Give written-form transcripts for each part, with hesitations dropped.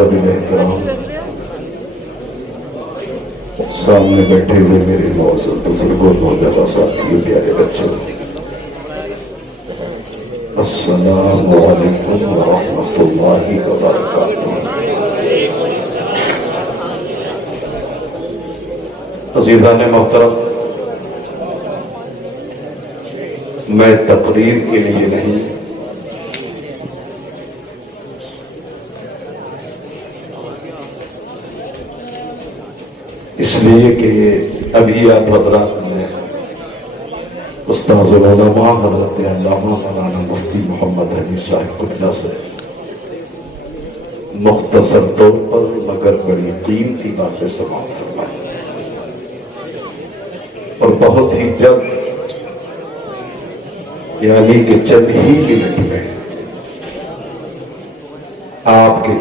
नाज़रीन एहतराम, सामने बैठे हुए मेरे मौजूद बुजुर्गों, नौजवान साथियों, प्यारे बच्चों, अस्सलामु अलैकुम व रहमतुल्लाहि व बरकातुहू। अज़ीज़ान मोहतरम, मैं तकरीर के लिए नहीं, इसलिए कि अभी आप हज़रात ने उस्ताज़ उलमा हज़रत अल्लामा मौलाना मुफ्ती मोहम्मद हनीफ साहिब कुल्ला से मुख्तसर तौर पर मगर बड़ी कीमती बातें समाप्त फरमाई और बहुत ही जल्द, यानी कि चंद ही मिनट में आपके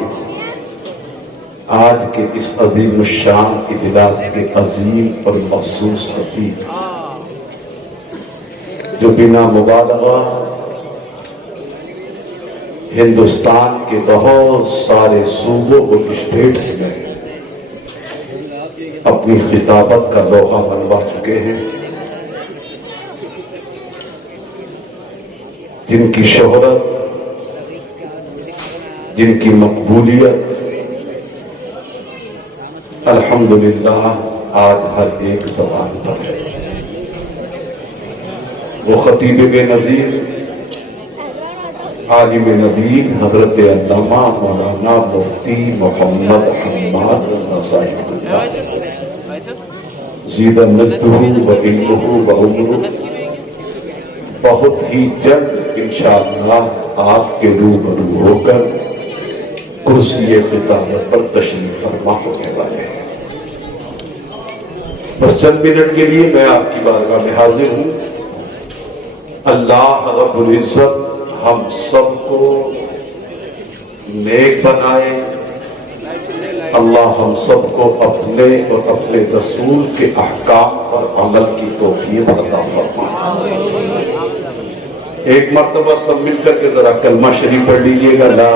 आज के इस अजीम शान इजलास के अजीम और मखसूस खतीब, जो बिना मुबालगा हिंदुस्तान के बहुत सारे सूबों और स्टेट्स में अपनी खिताबत का लोहा मनवा चुके हैं, जिनकी शोहरत, जिनकी मकबूलियत अल्हम्दुलिल्लाह आज हर एक ज़बान पर है। वो खतीब बेनज़ीर आलिम नबी हज़रत अल्लामा मौलाना मुफ्ती मोहम्मद हम्माद रज़ा साहिब कुल्ला ज़ीदा नज़्दुहु व इल्मुहु व उम्रुहु बहुत ही जल्द इंशाअल्लाह आपके रूबरू होकर कुर्सी खिताबत पर तशरीफ फरमा होने वाले हैं। बस चंद मिनट के लिए मैं आपकी बारगाह में हाजिर हूँ। अल्लाह रब्बुल इज्जत हम सबको नेक बनाए, अल्लाह हम सबको अपने और अपने रसूल के अहकाम पर अमल की तौफीक अता फरमाए। एक मर्तबा सब मिल करके जरा कलमा शरीफ पढ़ लीजिएगा, ला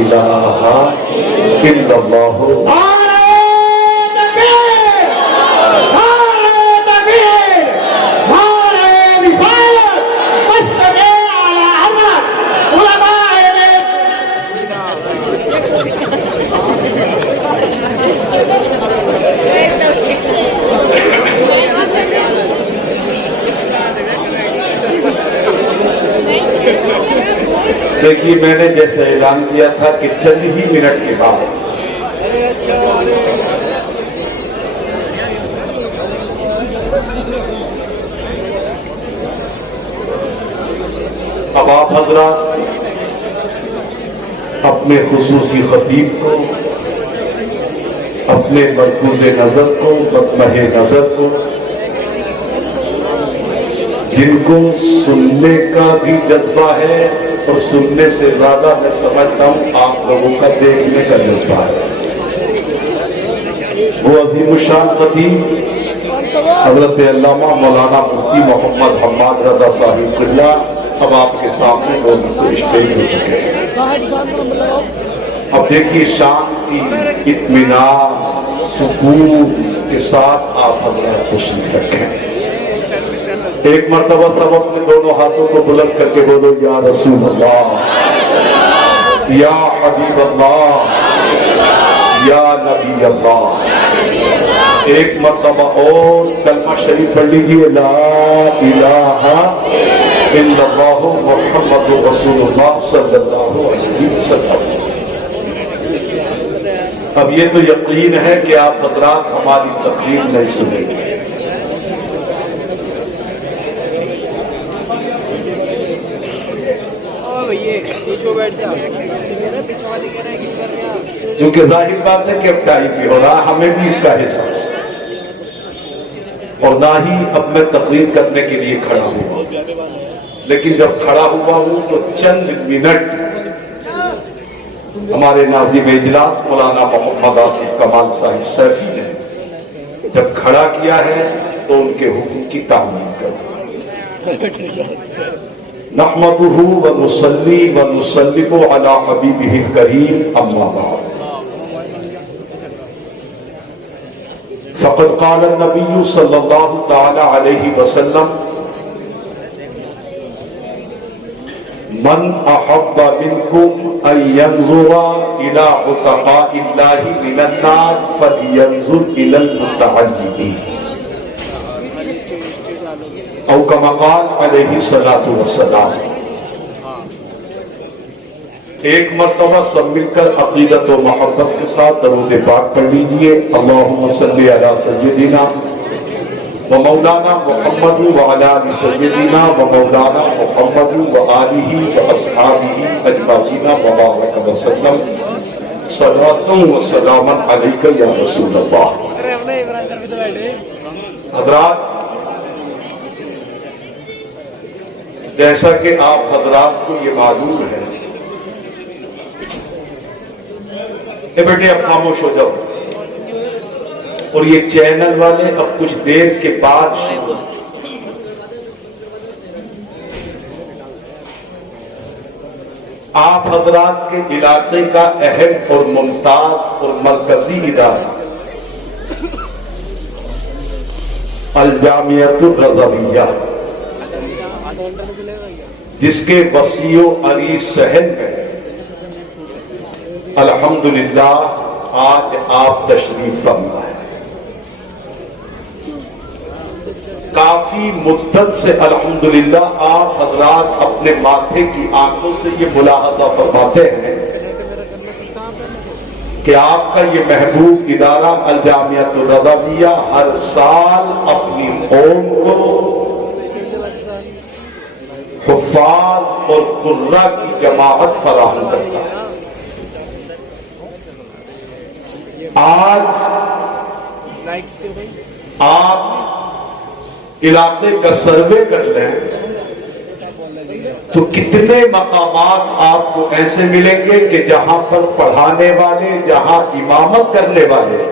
इलाहा इल्लल्लाह। देखिए, मैंने जैसे ऐलान किया था कि चंद ही मिनट के बाद अब आप हजरात अपने खुसूसी खतीब को, अपने मरकूज़े नजर को, मतमहे नजर को, जिनको सुनने का भी जज्बा है और सुनने से ज्यादा मैं समझता हूँ आप लोगों का देखने का जज्बा है, वो अजीम शान खतीब हजरत अल्लामा मौलाना मुफ्ती मोहम्मद हम्माद रज़ा साहिब कुल्ला अब आपके सामने स्टेज हो चुके हैं। अब देखिए, शांति, इत्मीनान, सुकून के साथ आप हजरत तशरीफ रखें। एक मर्तबा सब अपने दोनों हाथों को बुलंद करके बोलो, या रसूल अल्लाह, या हबीब अल्लाह, या नबी अल्लाह। एक मर्तबा और कलमा शरीफ पढ़ लीजिए, ला इलाहा इल्लल्लाहु मुहम्मदुर रसूलुल्लाह सल्लल्लाहु अलैहि वसल्लम। अब ये तो यकीन है कि आप हज़रात हमारी तकरीर नहीं सुनेंगे, क्योंकि जाहिर बात है कि अब टाइम भी हो रहा, हमें भी इसका एहसास है, और ना ही अब मैं तकरीर करने के लिए खड़ा हुआ, लेकिन जब खड़ा हुआ हूं तो चंद मिनट हमारे नाज़िम इजलास मौलाना मोहम्मद आसिफ कमाल साहिब सैफी ने जब खड़ा किया है तो उनके हुक्म की तामील करो। نحمدہ ونصلی ونسلم علی حبیبہ الکریم اما بعد فقد قال النبی صلی اللہ تعالی علیہ وسلم من احب منکم ان ينظر الى عتقاء اللہ من النار فلینظر الى المتعلمین او کما قال علیہ الصلوۃ والسلام۔ ایک مرتبہ سب مل کر عقیدت و محبت کے ساتھ درود پاک پڑھ لیجئے۔ اللہم صلی علی سیدنا و مولانا محمد و علی آل سیدنا و مولانا محمد و آلہ و اصحابہ اجمعین و بارک وسلم صلوات و سلام علیک یا رسول اللہ۔ حضرات، جیسا کہ آپ حضرات کو یہ معلوم ہے، اے بیٹے اب خاموش ہو جاؤ، اور یہ چینل والے اب کچھ دیر کے بعد آپ حضرات کے علاقے کا اہم اور ممتاز اور مرکزی ادارہ الجامعۃ الرضویہ، جس کے وسیع و عریض صحن میں الحمدللہ آج آپ تشریف فرما ہے۔ کافی مدت سے الحمدللہ آپ حضرات اپنے ماتھے کی آنکھوں سے یہ ملاحظہ فرماتے ہیں کہ آپ کا یہ محبوب ادارہ الجامعۃ الرضویہ ہر سال اپنی قوم کو حفاظ اور قراء کی جماعت فراہم کرتا ہے۔ آج آپ علاقے کا سروے کر لیں تو کتنے مقامات آپ کو ایسے ملیں گے کہ جہاں پر پڑھانے والے، جہاں امامت کرنے والے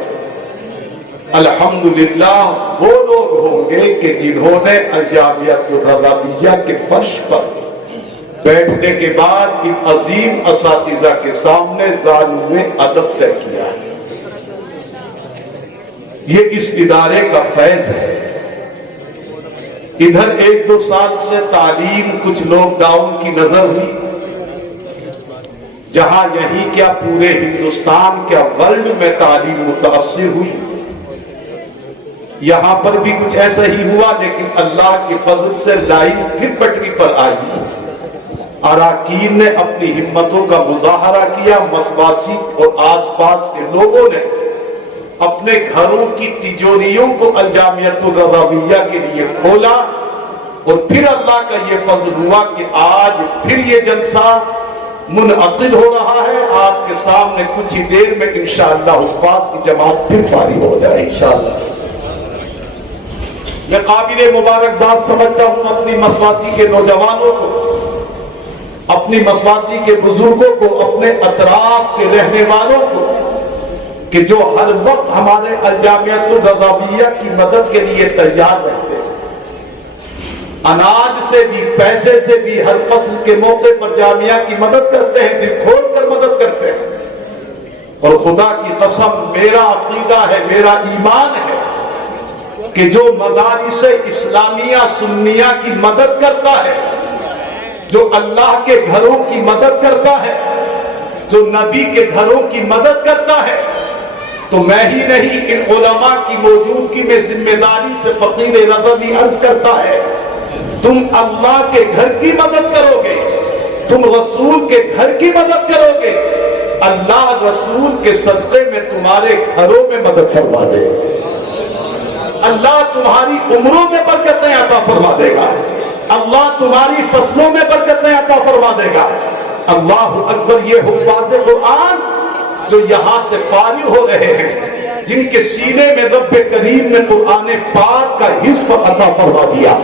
الحمدللہ وہ لوگ ہوں گے کہ جنہوں نے الجامعۃ الرضویہ کے فرش پر بیٹھنے کے بعد ان عظیم اساتذہ کے سامنے زانو ادب طے کیا ہے۔ یہ اس ادارے کا فیض ہے۔ ادھر ایک دو سال سے تعلیم کچھ لاک ڈاؤن کی نظر ہوئی، جہاں یہی کیا پورے ہندوستان کیا ورلڈ میں تعلیم متاثر ہوئی۔ یہاں پر بھی کچھ ایسا ہی ہوا، لیکن اللہ کی فضل سے لائن پھر پٹری پر آئی۔ اراکین نے اپنی ہمتوں کا مظاہرہ کیا، مسواسی اور آس پاس کے لوگوں نے اپنے گھروں کی تجوریوں کو الجامعۃ الرضویہ کے لیے کھولا، اور پھر اللہ کا یہ فضل ہوا کہ آج پھر یہ جلسہ منعقد ہو رہا ہے۔ آپ کے سامنے کچھ ہی دیر میں انشاءاللہ حفاظ کی جماعت پھر فارغ ہو جائے انشاءاللہ۔ میں قابل مبارکباد سمجھتا ہوں اپنی مسواسی کے نوجوانوں کو، اپنی مسواسی کے بزرگوں کو، اپنے اطراف کے رہنے والوں کو، کہ جو ہر وقت ہمارے الجامعۃ الرضویہ کی مدد کے لیے تیار رہتے ہیں، اناج سے بھی، پیسے سے بھی، ہر فصل کے موقع پر جامعہ کی مدد کرتے ہیں، دل کھول کر مدد کرتے ہیں۔ اور خدا کی قسم میرا عقیدہ ہے، میرا ایمان ہے کہ جو مدارس اسلامیہ سنیہ کی مدد کرتا ہے، جو اللہ کے گھروں کی مدد کرتا ہے، جو نبی کے گھروں کی مدد کرتا ہے، تو میں ہی نہیں ان علماء کی موجودگی میں ذمہ داری سے فقیر رضوی عرض کرتا ہے، تم اللہ کے گھر کی مدد کرو گے، تم رسول کے گھر کی مدد کرو گے، اللہ رسول کے صدقے میں تمہارے گھروں میں مدد فرما دے گا، اللہ تمہاری عمروں میں برکتیں عطا فرما دے گا، اللہ تمہاری فصلوں میں برکتیں عطا فرما دے گا۔ اللہ اکبر۔ یہ حفاظ قرآن جو یہاں سے فارغ ہو رہے ہیں، جن کے سینے میں رب کریم نے قرآن پاک کا حصف عطا فرما دیا،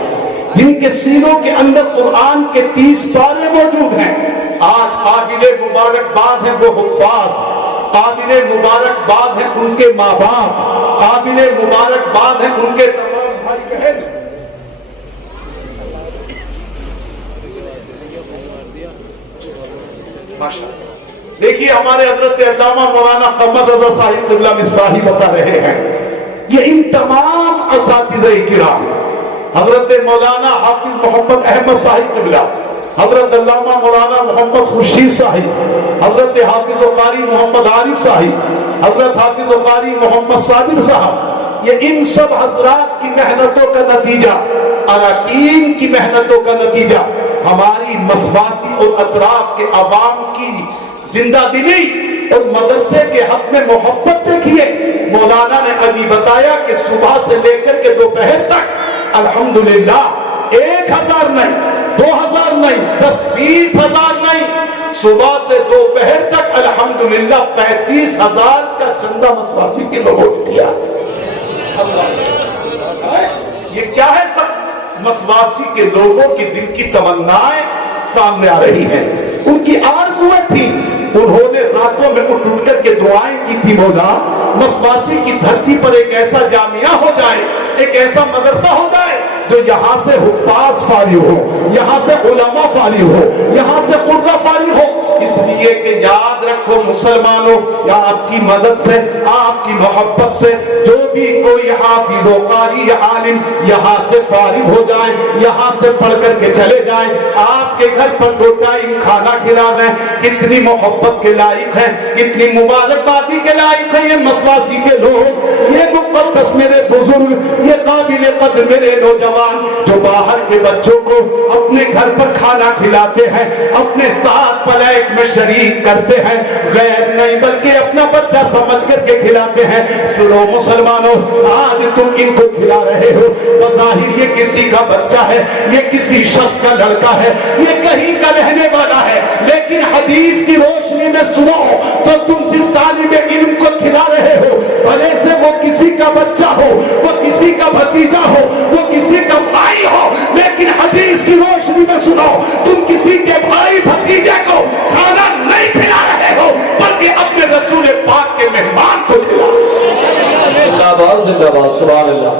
جن کے سینوں کے اندر قرآن کے 30 پارے موجود ہیں، آج قابل مبارکباد ہیں وہ حفاظ، قابل مبارکباد ہیں ان کے ماں باپ، قابل مبارکباد ہیں ان کے تمام بھائی بہن۔ माशाअल्लाह। देखिए हमारे हजरत अल्लामा मौलाना कमर रजा साहिब क़िबला मिसबाही बता रहे हैं, ये इन तमाम असातिज़े किराम हजरत मौलाना हाफिज मोहम्मद अहमद साहिब क़िबला, हजरत अल्लामा मौलाना मोहम्मद खुर्शीद साहिब, हजरत हाफिज कारी मोहम्मद आरिफ साहिब, हजरत हाफिज कारी मोहम्मद साबिर साहब, ये इन सब हजरात की मेहनतों का नतीजा, अरकान की मेहनतों का नतीजा, हमारी मसवासी और अतराफ के अवाम की जिंदा दिली और मदरसे के हक में मोहब्बत देखिए। मौलाना ने अभी बताया कि सुबह से लेकर के दोपहर तक अल्हम्दुलिल्लाह 1000 नहीं, 2000 नहीं, 10-20 हजार नहीं, सुबह से दोपहर तक अल्हम्दुलिल्लाह 35,000 का चंदा मसवासी के लोगों ने दिया। ये क्या है? सब मसवासी के लोगों की दिल की तमन्नाएं सामने आ रही हैं, उनकी आरज़ुएं थी, उन्होंने रातों में उठ करके दुआएं की थी, मौला मसवासी की धरती पर एक ऐसा जामिया हो जाए, एक ऐसा मदरसा हो जाए जो यहाँ से हुफ्फाज फारिग हो, यहाँ से उलमा फारिग हो, यहाँ से कुर्रा फारिग हो। इसलिए कि याद रखो मुसलमानों, या आपकी मदद से, आपकी मोहब्बत से जो भी कोई हाफिज व कारी आलिम यहाँ से फारिग हो जाए, यहाँ से पढ़ करके चले जाएं, आपके घर पर 2 टाइम खाना खिला दें, कितनी मोहब्बत के लायक है, कितनी मुबारकबादी के लायक है ये मसवासी के लोग, ये मुक़द्दस मेरे बुजुर्ग, ये काबिल कद्र मेरे नौजवान जो बाहर के बच्चों को अपने घर पर खाना खिलाते हैं, अपने साथ पलैक में शरीक करते हैं, गैर नहीं बल्कि अपना बच्चा समझ करके खिलाते हैं। सुनो मुसलमानों, आज तुम इनको खिला रहे हो, बज़ाहिर ये किसी का बच्चा है, ये किसी शख्स का लड़का है, ये कहीं का रहने वाला है, लेकिन हदीस की रोशनी में सुनो तो तुम जिस तालिबे इल्म को खिला रहे हो, भले से वो किसी का बच्चा हो, वो किसी का भतीजा हो, वो किसी का भाई हो, लेकिन हदीस की रोशनी में सुनो, तुम किसी के भाई भतीजे को खाना नहीं खिला रहे हो, बल्कि अपने रसूल पाक के मेहमान को खिला रहे हो। जिंदाबाद जिंदाबाद, सुभान अल्लाह,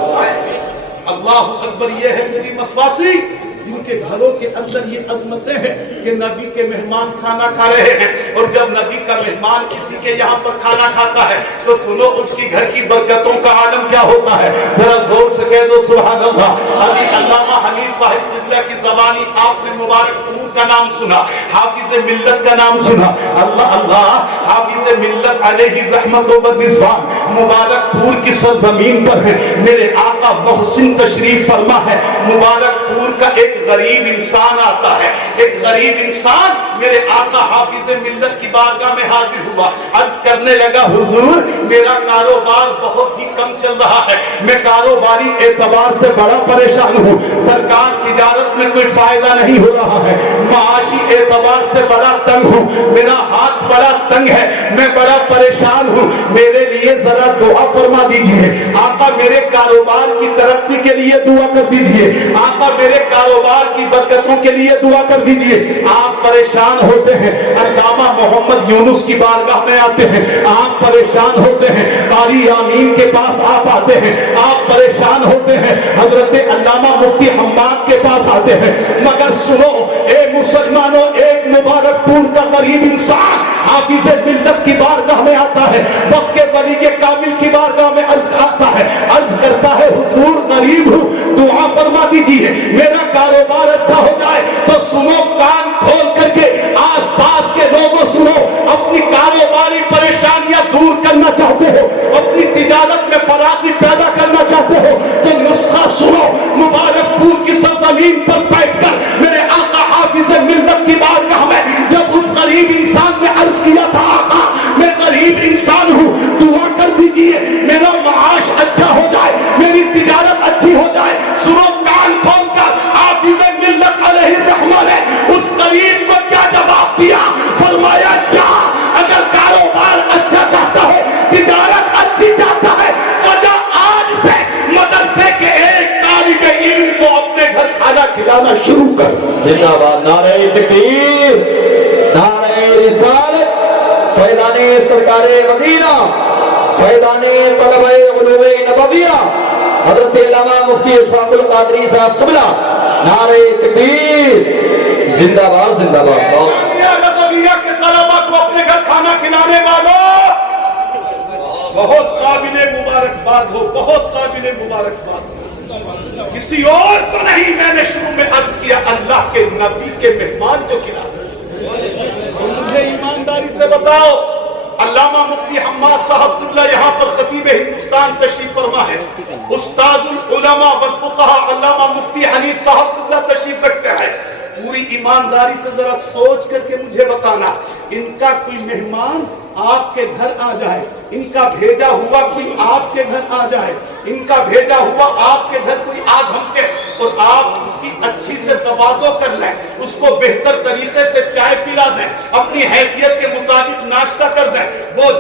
अल्लाहु अकबर। ये है मेरी मसवासी जिनके घरों के अंदर ये अजमतें हैं कि नबी के मेहमान खाना खा रहे हैं, और जब नबी का मेहमान किसी के यहाँ पर खाना खाता है तो सुनो उसकी घर की बरकतों का आलम क्या होता है, जरा जोर से कह दो सुभान अल्लाह। अभी अल्लामा हनीफ साहिब क़िबला की ज़बानी आपने मुबारकपुर का नाम सुना, हाफिज़ मिल्लत का नाम सुना, अल्लाह अल्लाह, हाफिज़ मिल्लत अलैहि रहमत व रिज़वान मुबारकपुर की सरजमीन पर है, मेरे आका मोहसिन तशरीफ फरमा है। मुबारकपुर का एक गरीब इंसान आता है, एक गरीब इंसान मेरे आका हाफिज़ मिल्लत की बारगाह में हाजिर हुआ, अर्ज करने लगा, हुजूर मेरा कारोबार बहुत ही कम चल रहा है, मैं कारोबारी एतबार से बड़ा परेशान हूँ, सरकार तिजारत में कोई फायदा नहीं हो रहा है, माशी एतबार से बड़ा तंग हूँ, मेरा हाथ बड़ा तंग है, मैं बड़ा परेशान हूँ, मेरे लिए जरा दुआ फरमा दीजिए। आका मेरे कारोबार की तरक्की के लिए दुआ कर दीजिए, आका मेरे कारोबार की बरकतों के लिए दुआ कर दीजिए। आप परेशान होते हैं, अल्लामा मोहम्मद यूनुस की बारगाह में आते हैं, आप परेशान होते हैं, कारी आमीन के पास आप आते हैं, आप परेशान होते हैं, हजरत अल्लामा मुफ्ती हम्माद के पास आते हैं, मगर सुनो ए मुसलमानों, एक मुबारकपुर का गरीब इंसान हाफिज़ मिल्लत की बारगाह में आता है, वक्त के वली के कामिल की बारगाह में अर्ज आता है, अर्ज करता है, हुजूर गरीब हूँ, दुआ फरमा दीजिए, मेरा कारोबार अच्छा हो जाए। तो सुनो, कान खोल करके आस पास के लोगों सुनो, अपनी कारोबारी परेशानियां दूर करना चाहते हो, अपनी तिजारत में फरागी पैदा करना चाहते हो, तो नुस्खा सुनो। मुबारकपुर की सरजमीन पर बैठकर मेरे आका हाफिज़ मिल्लत की बारगाह में जब उस गरीब इंसान ने अर्ज किया था, आका मैं गरीब इंसान हूँ, दुआ कर दीजिए मेरा माश अच्छा हो जाए, मेरी तिजारत अच्छी हो जाए। सुनो, कान खोलकर हाफिज़ मिल्लत अलैहि रहमत ने उस गरीब को क्या जवाब दिया, फरमाया, जा अगर कारोबार अच्छा चाहता है, तिजारत अच्छी चाहता है, तो जा आज से मदरसे के एक तालिबे इल्म को अपने घर खाना खिलाना शुरू कर। जिंदाबाद, नारे तकबीर, नारे रिसालत, फैज़ाने सरकारे मदीना, फैज़ाने तलबे उलूमे नबविया, हज़रत अल्लामा मुफ्ती इशफाकुल कादरी साहब क़िबला, नारे तकबीर, जिंदाबाद जिंदाबाद। आने वालों, बहुत काबिले मुबारकबाद हो, बहुत काबिले मुबारकबाद हो। किसी और को नहीं, मैंने शुरू में अर्ज किया, अल्लाह के नबी के मेहमान को खिला। तो मुझे ईमानदारी से बताओ, अल्लामा मुफ्ती हम्माद साहब यहाँ पर खतीब हिंदुस्तान तशरीफ फरमा है, उस्ताजुल उलमा वल फुक़हा अल्लामा मुफ्ती हनीफ साहब तशरीफ रखते हैं। पूरी ईमानदारी से जरा सोच करके मुझे बताना, इनका कोई मेहमान आपके घर आ जाए, इनका भेजा हुआ कोई आपके घर आ जाए, इनका भेजा हुआ आपके घर कोई आ धमके और आप उसकी अच्छी से तवाज़ो कर लें, उसको बेहतर तरीके से चाय पिला दें, अपनी हैसियत के मुताबिक नाश्ता कर दें, वो